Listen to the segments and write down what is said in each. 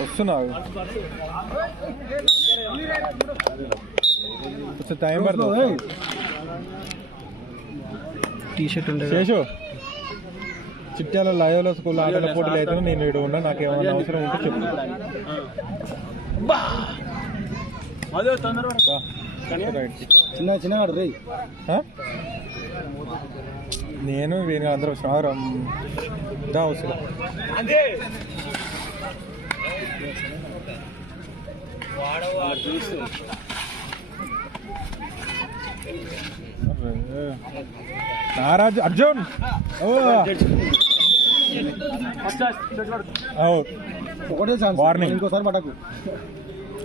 వస్తున్నావు కొంచెం టైం పడుతుంది. టీ-షర్ట్ ఉండే శేషు చిట్యాల లయోలో స్కూల్ ఆటల పోటీలు అయితే నేను ఇక్కడ ఉన్నా, నాకు ఏమైనా అవసరం ఉంటే చెప్పు. చిన్న చిన్న నేను వీని అందరూ వచ్చిన దా అవసరం నారాజ్ అర్జున్ వార్నింగ్. ఇంకోసారి పట్టకు.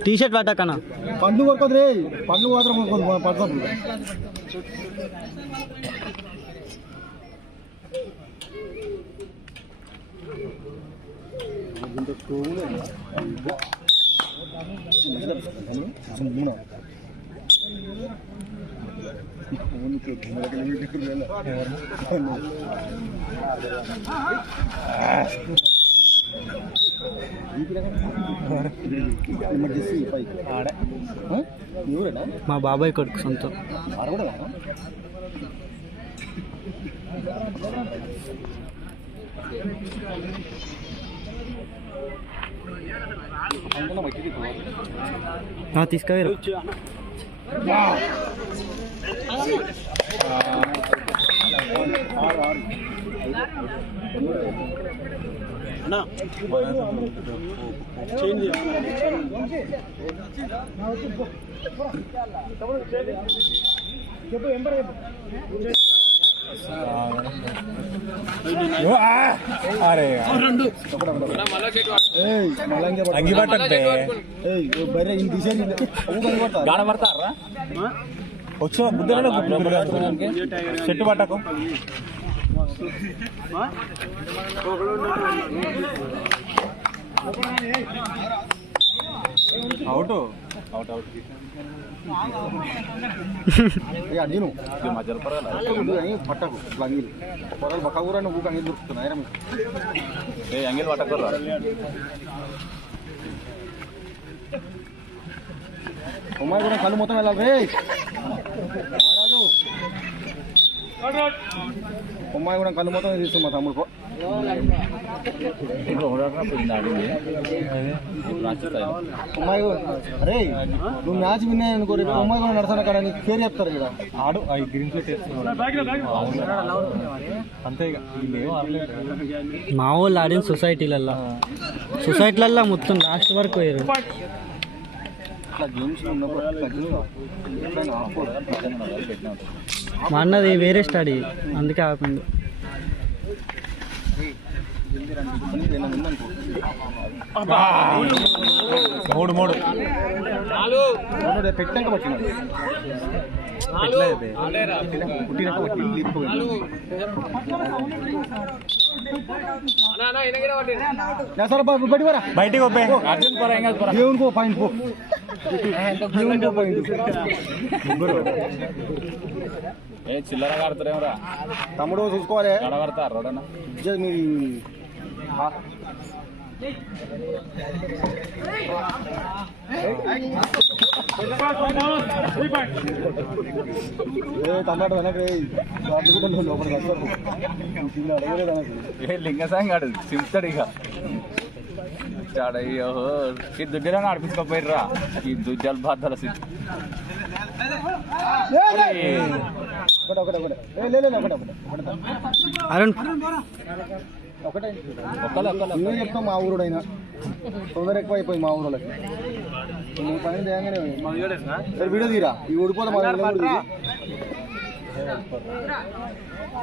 టీ-షర్ట్ పట్టకన్నా పండ్లు కొనుక్కోదు రే, పండ్లు మాత్రం కొనుక్కోదు పడతాడు. మా బాబాయ్ కొడుకు సొంతం. తీసుకువేరు అరే అంగి పట్టంటే పడతారా వచ్చో బుద్ధ చెట్టు పట్టకు. అవుట్ అవుట్ అవుట్ అడిగిను పట్టకు అంగిల్ పొరలు పక్క కూర నువ్వు అంగిల్ దొరుకుతున్నాయి అంగిల్ పట్టకురా. అమ్మాయి కూడా కళ్ళు మొత్తం వెళ్ళాలి రాజు. అమ్మాయి కూడా కళ్ళు మొత్తం తీస్తున్నా తమ్ముడు. అమ్మాయి అరే నువ్వు మ్యాచ్ విన్నా అనుకో, రేపు అమ్మాయి కూడా నడతాను కదా నీకు పేరు చెప్తారు కదా. ఆడు గ్రీన్ షర్ట్ అంతే. మా వాళ్ళు ఆడిన సొసైటీలల్లో మొత్తం లాస్ట్ వరకు పోయారు. మా అన్నది వేరే స్టడీ అందుకే ఆపిండు. మూడు మూడు పెట్టాక పట్టినాడు. బయటికి దేవునికో పాయింట్ పో, దేవునికో పాయింట్. చిల్లర కడతారేమరా తమ్ముడు చూసుకోవాలి. కడతారు టమాటో వెనక్కి లోపల లింగసాంగాడు సింపుతాడు ఇక అయ్యో ఈ దుడ్డిలో నడిపించుకోపోయిర్రా ఈ దుడ్జాలు బాధలు నువ్వే చెప్తాం. మా ఊరుడైనా తొందర ఎక్కువ అయిపోయి మా ఊరోళ్ళకి. నువ్వు పని చేయగానే వీడియో తీరా ఈ ఊడిపోతా.